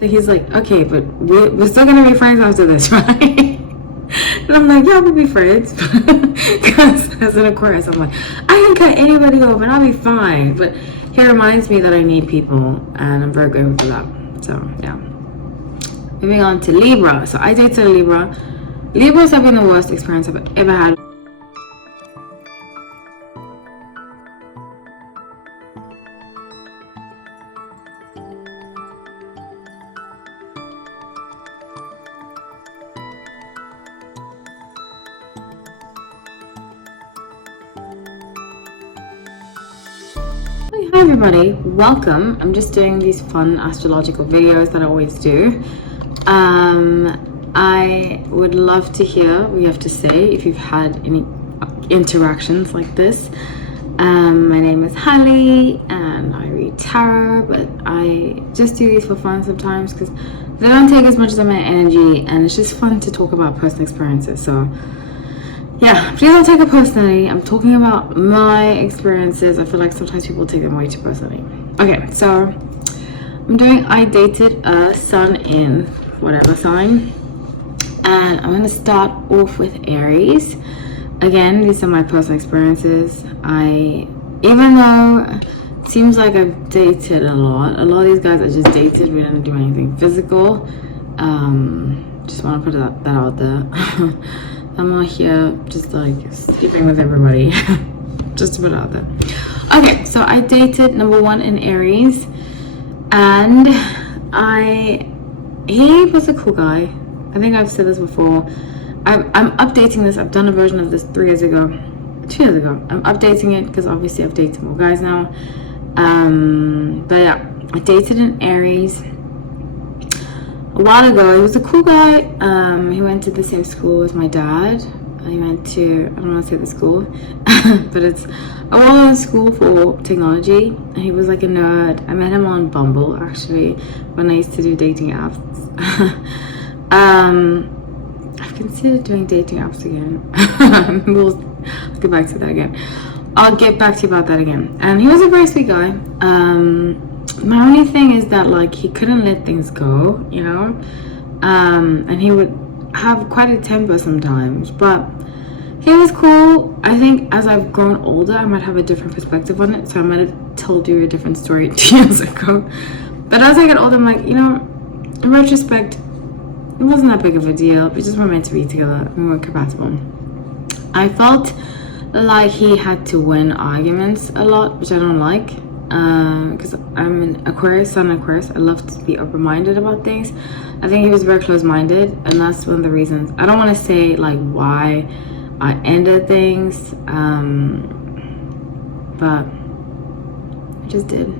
He's like, okay, but we're still gonna be friends after this, right? And I'm like, yeah, we'll be friends. Because as an Aquarius, I'm like, I can cut anybody off and I'll be fine. But he reminds me that I need people, and I'm very grateful for that. So yeah. Moving on to Libra. So I dated a Libra. Libras have been the worst experience I've ever had. Hi everybody, welcome. I'm just doing these fun astrological videos that I always do. I would love to hear what you have to say if you've had any interactions like this. My name is Hallie and I read tarot, but I just do these for fun sometimes because they don't take as much of my energy and it's just fun to talk about personal experiences. So yeah, please don't take it personally. I'm talking about my experiences. I feel like sometimes people take them way too personally. Okay, so I dated a sun in whatever sign. And I'm going to start off with Aries. Again, these are my personal experiences. Even though it seems like I've dated a lot of these guys I just dated. We didn't do anything physical. Just want to put that out there. I'm not here just like sleeping with everybody. Just to put it out there. Okay, so I dated number one in Aries, and he was a cool guy. I think I've said this before. I'm updating this. I've done a version of this 2 years ago. I'm updating it because obviously I've dated more guys now. But yeah, I dated an Aries a while ago. He was a cool guy. He went to the same school as my dad. He went to, I don't want to say the school, but it's a well-known school for technology. And he was like a nerd. I met him on Bumble actually when I used to do dating apps. I've considered doing dating apps again. We'll get back to that again. I'll get back to you about that again. And he was a very sweet guy. My only thing is that like he couldn't let things go, you know, and he would have quite a temper sometimes, but he was cool. I think as I've grown older I might have a different perspective on it, so I might have told you a different story 2 years ago. But as I get older I'm like, you know, in retrospect it wasn't that big of a deal. We just were meant to be together. We were compatible. I felt like he had to win arguments a lot, which I don't like. Because I'm an Aquarius, sun Aquarius. I love to be open-minded about things. I think he was very close-minded, and that's one of the reasons. I don't want to say like why I ended things, but I just did.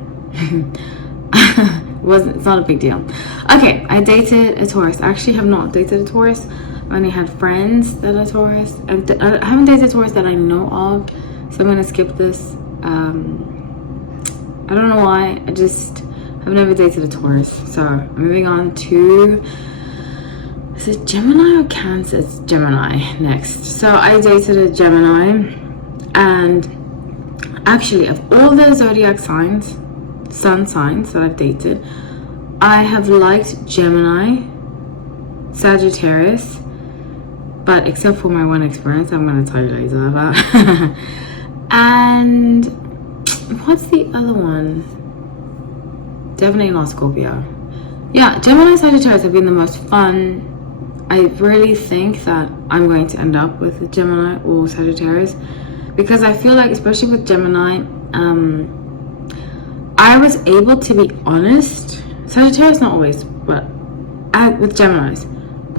It's not a big deal. Okay, I dated a Taurus. I actually have not dated a Taurus. I only had friends that are Taurus. I haven't dated a Taurus that I know of, so I'm gonna skip this. I don't know why. I've never dated a Taurus. So I'm moving on to, is it Gemini or Cancer? It's Gemini next. So I dated a Gemini, and actually of all the zodiac signs, sun signs that I've dated, I have liked Gemini, Sagittarius, but except for my one experience I'm going to tell you later about. And what's the other one? Definitely not Scorpio. Yeah, Gemini and Sagittarius have been the most fun. I really think that I'm going to end up with a Gemini or Sagittarius, because I feel like, especially with Gemini, I was able to be honest. Sagittarius not always, but with Geminis,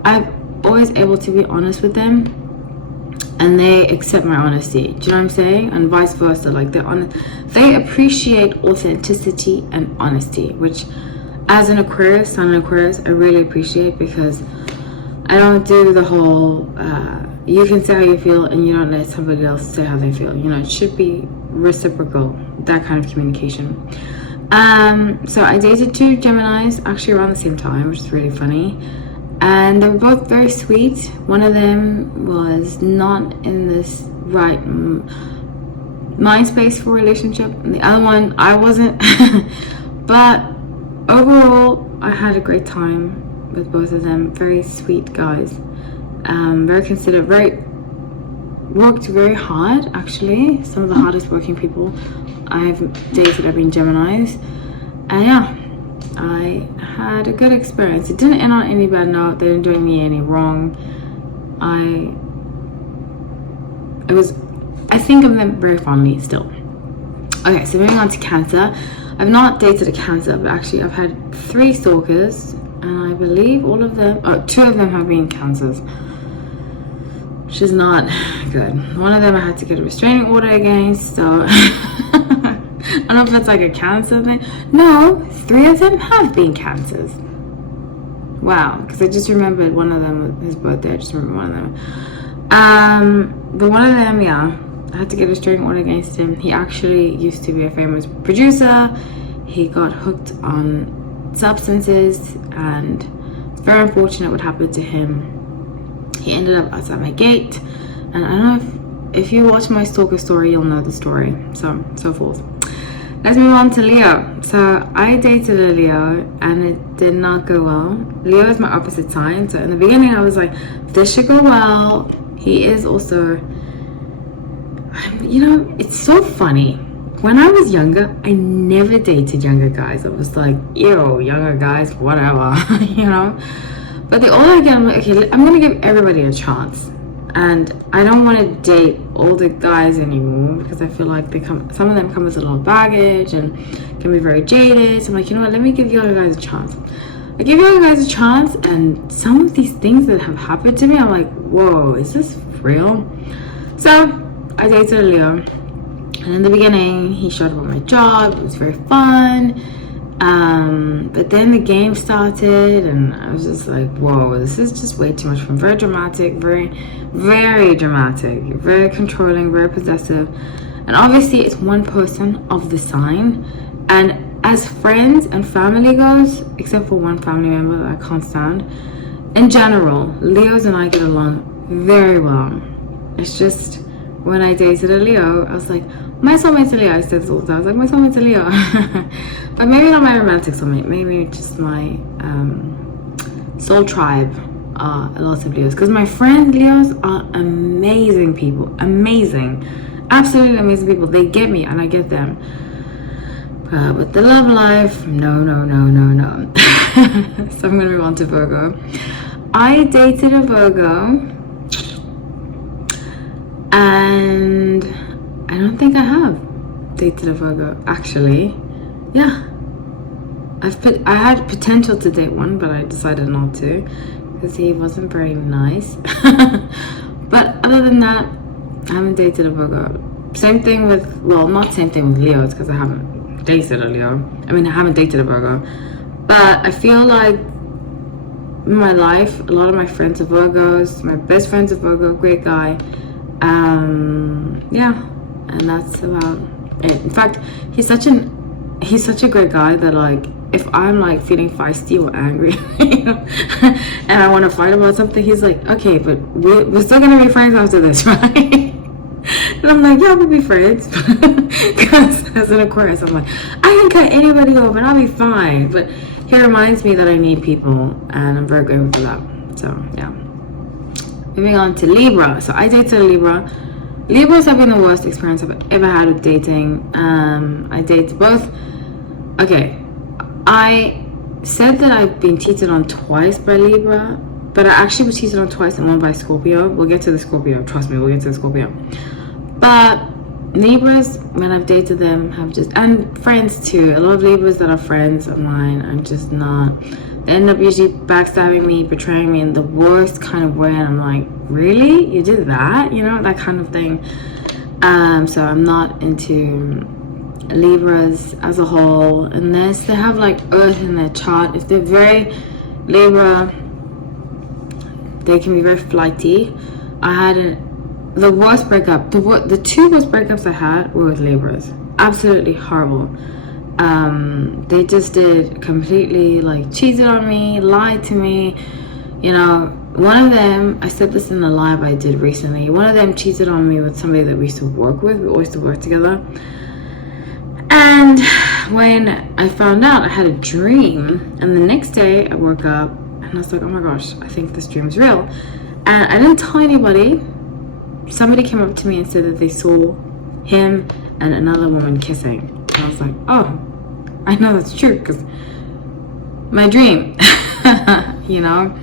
I'm always able to be honest with them, and they accept my honesty. Do you know what I'm saying? And vice versa. Like they appreciate authenticity and honesty, which, as an Aquarius, sun Aquarius, I really appreciate, because I don't do the whole you can say how you feel and you don't let somebody else say how they feel. You know, it should be reciprocal, that kind of communication. So I dated two Geminis actually around the same time, which is really funny, and they were both very sweet. One of them was not in this right mind space for a relationship, and the other one I wasn't. But overall, I had a great time with both of them. Very sweet guys, very considerate, worked very hard. Actually, some of the hardest working people I've dated have been Geminis, and yeah, I had a good experience. It didn't end on any bad note. They didn't do me any wrong. I think of them very fondly still. Okay, so moving on to Cancer. I've not dated a Cancer, but actually I've had 3 stalkers, and I believe 2 of them have been Cancers, which is not good. One of them I had to get a restraining order against, so I don't know if that's like a Cancer thing. No, 3 of them have been Cancers. Wow, because I just remembered one of them, his birthday. I just remember one of them. But one of them, yeah, I had to get a restraining order against him. He actually used to be a famous producer. He got hooked on substances, and it's very unfortunate what happened to him. He ended up outside my gate, and I don't know if you watch my stalker story, you'll know the story. So forth. Let's move on to Leo. So I dated a Leo, and it did not go well. Leo is my opposite sign, so in the beginning I was like, this should go well. He is also, it's so funny. When I was younger, I never dated younger guys. I was like, ew, younger guys, whatever, But the older I get, I'm like, okay, I'm gonna give everybody a chance. And I don't want to date older guys anymore, because I feel like some of them come with a lot of baggage and can be very jaded. So I'm like, you know what, let me give younger guys a chance. I give younger guys a chance, and some of these things that have happened to me, I'm like, whoa, is this real? So I dated a Leo, and in the beginning he showed up on my job. It was very fun. But then the game started, and I was just like, whoa, this is just way too much fun. Very dramatic, very, very dramatic, very controlling, very possessive. And obviously it's one person of the sign, and as friends and family goes, except for one family member that I can't stand, in general, Leos and I get along very well. It's just, when I dated a Leo, I was like, my soulmate's a Leo. I said this all the time. I was like, my soulmate's a Leo. But maybe not my romantic soulmate. Maybe just my soul tribe are a lot of Leos. Because my friend Leos are amazing people. Amazing. Absolutely amazing people. They get me and I get them. With the love life, no. So I'm going to move on to Virgo. I dated a Virgo. And I don't think I have dated a Virgo, actually. Yeah, I had potential to date one, but I decided not to because he wasn't very nice. But other than that, I haven't dated a Virgo. Same thing with, well, not same thing with Leos, because I haven't dated a Leo. I mean, I haven't dated a Virgo. But I feel like in my life, a lot of my friends are Virgos. My best friend's a Virgo, great guy. Yeah, and that's about it. In fact, he's such a great guy that, like, if I'm like feeling feisty or angry, and I want to fight about something, he's like, okay, but we're still gonna be friends after this, right? And I'm like, yeah, we'll be friends. Because as an Aquarius, I'm like, I can cut anybody off and I'll be fine. But he reminds me that I need people, and I'm very grateful for that. So yeah. Moving on to Libra. So I dated a Libra. Libras have been the worst experience I've ever had with dating. I dated both. Okay, I said that I've been cheated on twice by Libra, but I actually was cheated on twice and one by Scorpio. We'll get to the Scorpio. Trust me, we'll get to the Scorpio. But Libras, when I've dated them, have just, and friends too. A lot of Libras that are friends of mine, I'm just not. They end up usually backstabbing me, betraying me in the worst kind of way. And I'm like, really? You did that? That kind of thing. So I'm not into Libras as a whole, unless they have like Earth in their chart. If they're very Libra, they can be very flighty. I had the worst breakup. The 2 worst breakups I had were with Libras. Absolutely horrible. They just did completely, like, cheated on me, lied to me. One of them, I said this in a live I did recently, one of them cheated on me with somebody that we used to work with. We always used to work together. And when I found out, I had a dream, and the next day I woke up and I was like, oh my gosh, I think this dream is real. And I didn't tell anybody. Somebody came up to me and said that they saw him and another woman kissing. And I was like, oh, I know that's true because my dream, you know.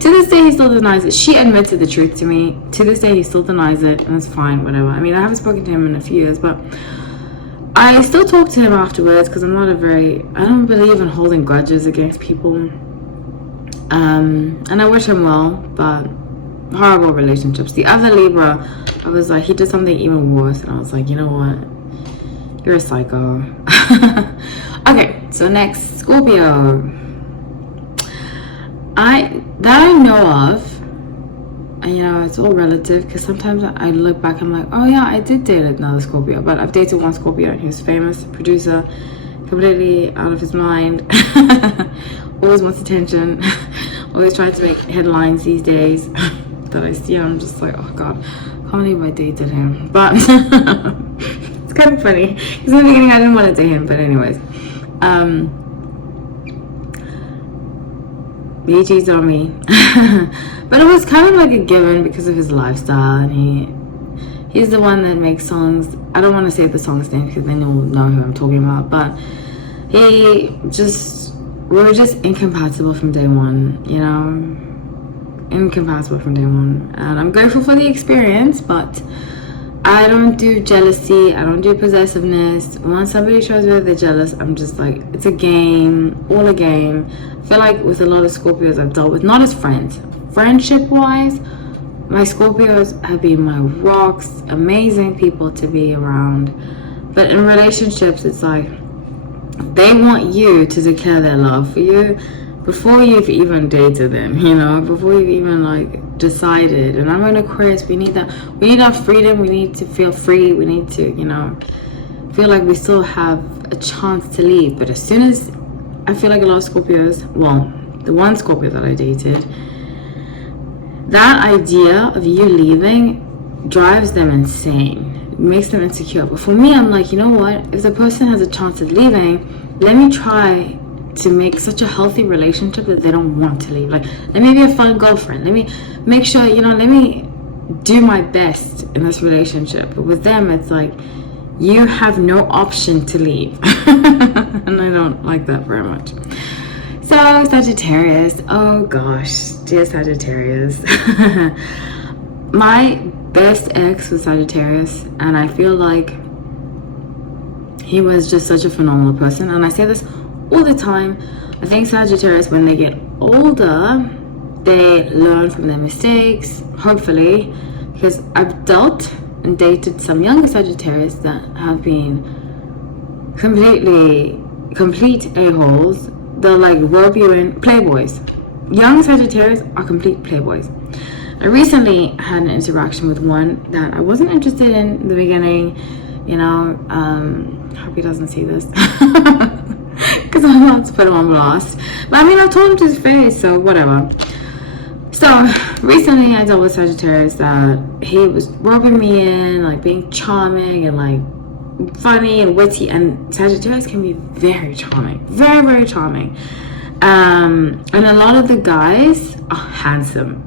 To this day, he still denies it. She admitted the truth to me. To this day, he still denies it, and it's fine, whatever. I mean, I haven't spoken to him in a few years, but I still talk to him afterwards because I don't believe in holding grudges against people. And I wish him well, but horrible relationships. The other Libra, I was like, he did something even worse, and I was like, you know what? You're a psycho. Okay, so next, Scorpio. That I know of, and you know, it's all relative because sometimes I look back, I'm like, oh yeah, I did date another Scorpio, but I've dated one Scorpio and he was famous, producer, completely out of his mind, always wants attention, always trying to make headlines these days that I see. I'm just like, oh god, I can't believe I dated him, but it's kind of funny because in the beginning I didn't want to date him, but anyways, he cheated on me. But it was kind of like a given because of his lifestyle, and he's the one that makes songs. I don't want to say the song's name because then you'll know who I'm talking about, but we were just incompatible from day one, you know, incompatible from day one. And I'm grateful for the experience, but I don't do jealousy, I don't do possessiveness. Once somebody shows me that they're jealous, I'm just like, it's a game, all a game. I feel like with a lot of Scorpios I've dealt with, not as friends, friendship wise, my Scorpios have been my rocks, amazing people to be around. But in relationships, it's like they want you to declare their love for you before you've even dated them, you know, before you've even like decided. And I'm an Aquarius, we need that. We need our freedom, we need to feel free, we need to, you know, feel like we still have a chance to leave. But as soon as I feel like a lot of Scorpios, well, the one Scorpio that I dated, that idea of you leaving drives them insane. It makes them insecure. But for me, I'm like, you know what? If the person has a chance of leaving, let me try to make such a healthy relationship that they don't want to leave. Like, let me be a fun girlfriend. Let me make sure, you know, let me do my best in this relationship. But with them, it's like, you have no option to leave. And I don't like that very much. So, Sagittarius. Oh gosh, dear Sagittarius. My best ex was Sagittarius, and I feel like he was just such a phenomenal person. And I say this all the time. I think Sagittarius, when they get older, they learn from their mistakes, hopefully, because I've dealt and dated some younger Sagittarius that have been complete a-holes. They'll like rope you in, playboys. Young Sagittarius are complete playboys. I recently had an interaction with one that I wasn't interested in the beginning, you know. Hope he doesn't see this because I'm about to put him on blast. But I mean, I told him to his face, so whatever. So recently I dealt with Sagittarius that he was roping me in, like being charming and like funny and witty, and Sagittarius can be very charming, very, very charming. And a lot of the guys are handsome.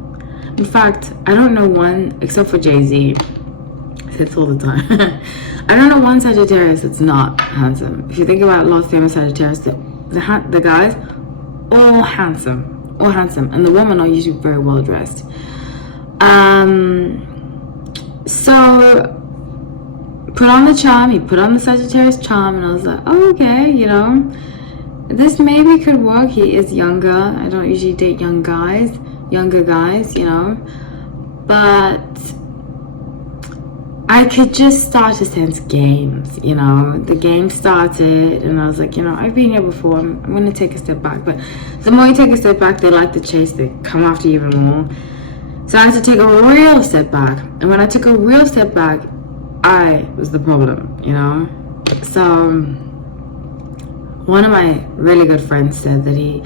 In fact, I don't know one, except for Jay-Z, I say this all the time. I don't know one Sagittarius that's not handsome. If you think about a lot of famous Sagittarius, the guys, all handsome, and the women are usually very well dressed. So put on the charm, he put on the Sagittarius charm, and I was like, oh, okay, you know, this maybe could work. He is younger. I don't usually date younger guys, you know, but I could just start to sense games, you know. The game started, and I was like, you know, I've been here before, I'm going to take a step back. But the more you take a step back, they like the chase, they come after you even more. So I had to take a real step back, and when I took a real step back, I was the problem, you know. So one of my really good friends said that he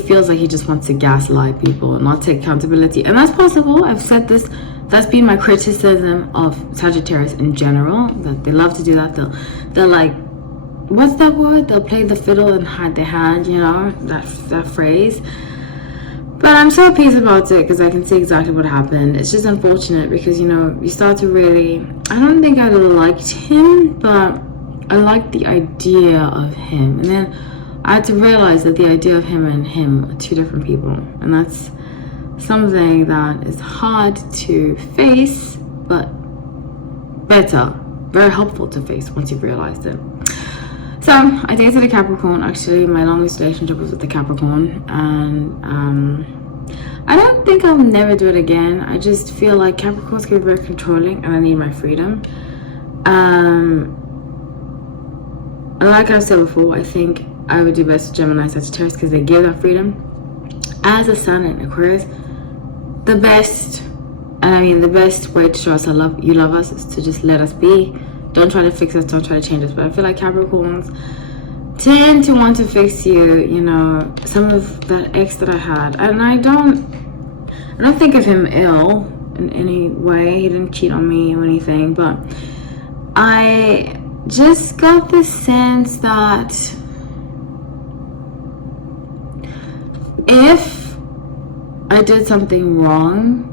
feels like he just wants to gaslight people and not take accountability, and that's possible. I've said this. That's been my criticism of Sagittarius in general, that they love to do that. They'll like what's that word? They'll play the fiddle and hide their hand, you know, that phrase. But I'm so at peace about it because I can see exactly what happened. It's just unfortunate because, you know, you start to really, I don't think I liked him, but I liked the idea of him. And then I had to realize that the idea of him and him are two different people. And that's something that is hard to face, but better, very helpful to face once you've realized it. So I dated a Capricorn. Actually, my longest relationship was with the Capricorn, and I don't think I'll never do it again. I just feel like Capricorns can be very controlling, and I need my freedom. Like I've said before, I think I would do best with Gemini, Sagittarius because they give that freedom. As a Sun in Aquarius, the best way to show us you love us is to just let us be. Don't try to fix us, don't try to change us. But I feel like Capricorns tend to want to fix you, you know, some of that ex that I had. And I don't think of him ill in any way. He didn't cheat on me or anything, but I just got this sense that if I did something wrong,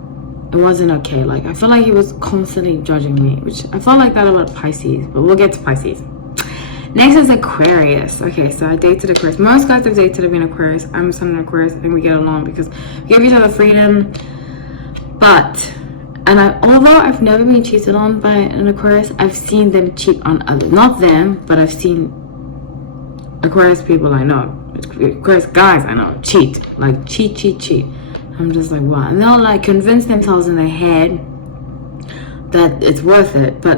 it wasn't okay. Like, I feel like he was constantly judging me, which I felt like that about Pisces, but we'll get to Pisces. Next is Aquarius. Okay, so I dated Aquarius. Most guys I've dated have been Aquarius. I'm a Sun in Aquarius, and we get along because we give each other freedom. But, although I've never been cheated on by an Aquarius, I've seen them cheat on others. Not them, but I've seen Aquarius people I know, Aquarius guys I know, cheat. Like, cheat. I'm just like, what? And they'll like convince themselves in their head that it's worth it. But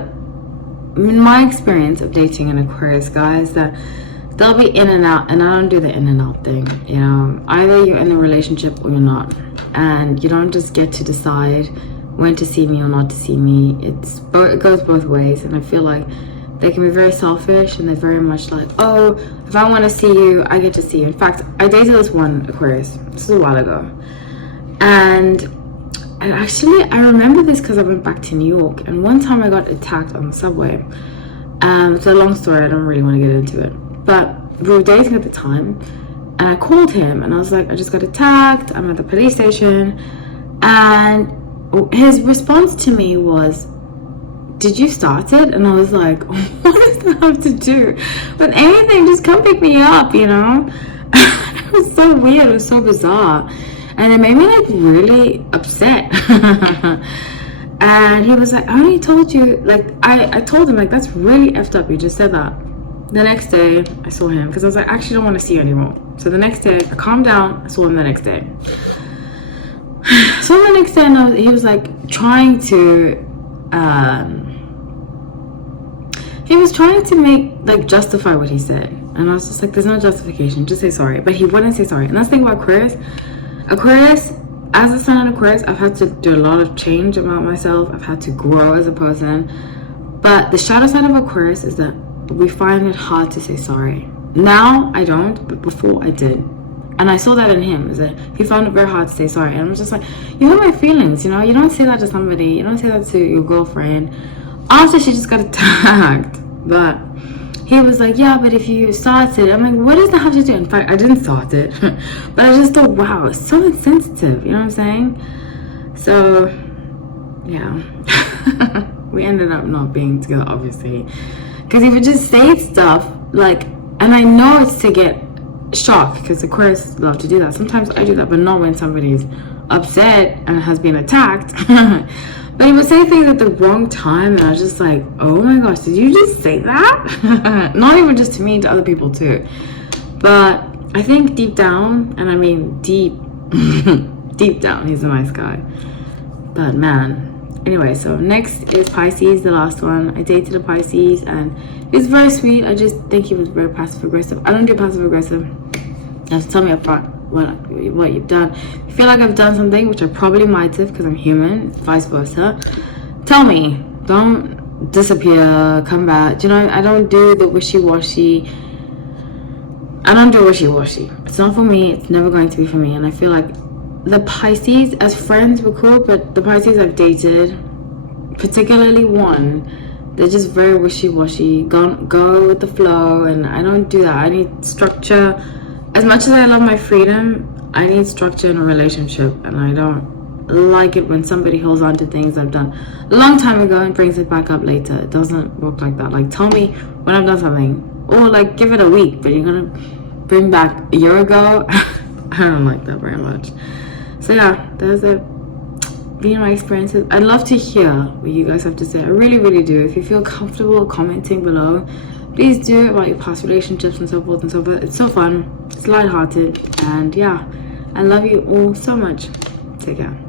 in my experience of dating an Aquarius guy is that they'll be in and out, and I don't do the in and out thing. You know, either you're in a relationship or you're not, and you don't just get to decide when to see me or not to see me. It goes both ways, and I feel like they can be very selfish, and they're very much like, oh, if I want to see you, I get to see you. In fact, I dated this one Aquarius. This was a while ago. And actually, I remember this because I went back to New York, and one time I got attacked on the subway. It's a long story, I don't really want to get into it. But we were dating at the time, and I called him, and I was like, I just got attacked, I'm at the police station. And his response to me was, did you start it? And I was like, what does that have to do with anything? Just come pick me up, you know? It was so weird, it was so bizarre. And it made me like really upset. And he was like, I only told you, like, I told him, like, that's really effed up, you just said that. The next day, I saw him, because I was like, I actually don't want to see you anymore. So the next day, I calmed down, I saw him the next day. So the next day, and he was like trying to, justify what he said. And I was just like, there's no justification, just say sorry. But he wouldn't say sorry. And that's the thing about Aquarius, as a Sun in Aquarius, I've had to do a lot of change about myself. I've had to grow as a person. But the shadow side of Aquarius is that we find it hard to say sorry. Now I don't, but before I did. And I saw that in him, is that he found it very hard to say sorry. And I was just like, you hurt my feelings, you know? You don't say that to somebody. You don't say that to your girlfriend after she just got attacked. But he was like, yeah, but if you started, I'm like, what does that have to do? In fact, I didn't start it. But I just thought, wow, it's so insensitive, you know what I'm saying? So, yeah. We ended up not being together, obviously. Because he would just say stuff, like, and I know it's to get shocked, because Aquarius love to do that. Sometimes I do that, but not when somebody's upset and has been attacked. But he would say things at the wrong time, and I was just like, oh my gosh, did you just say that? Not even just to me, to other people too. But I think deep down, and I mean deep down, he's a nice guy. But man, anyway, so next is Pisces, the last one. I dated a Pisces, and he was very sweet. I just think he was very passive aggressive. I don't do passive aggressive. You have to tell me up front what you've done. If you feel like I've done something, which I probably might have, because I'm human, vice versa, tell me. Don't disappear, come back. You know, I don't do the wishy-washy. I don't do wishy-washy. It's not for me. It's never going to be for me. And I feel like the Pisces, as friends, were cool, but the Pisces I've dated, particularly one, they're just very wishy-washy. Go with the flow, and I don't do that. I need structure. As much as I love my freedom, I need structure in a relationship, and I don't like it when somebody holds on to things I've done a long time ago and brings it back up later. It doesn't work like that. Like, tell me when I've done something, or like give it a week, but you're gonna bring back a year ago. I don't like that very much. So yeah, there's it. Being my experiences. I'd love to hear what you guys have to say. I really, really do. If you feel comfortable commenting below, please do, about your past relationships and so forth and so forth. It's so fun. It's lighthearted, and yeah, I love you all so much. Take care.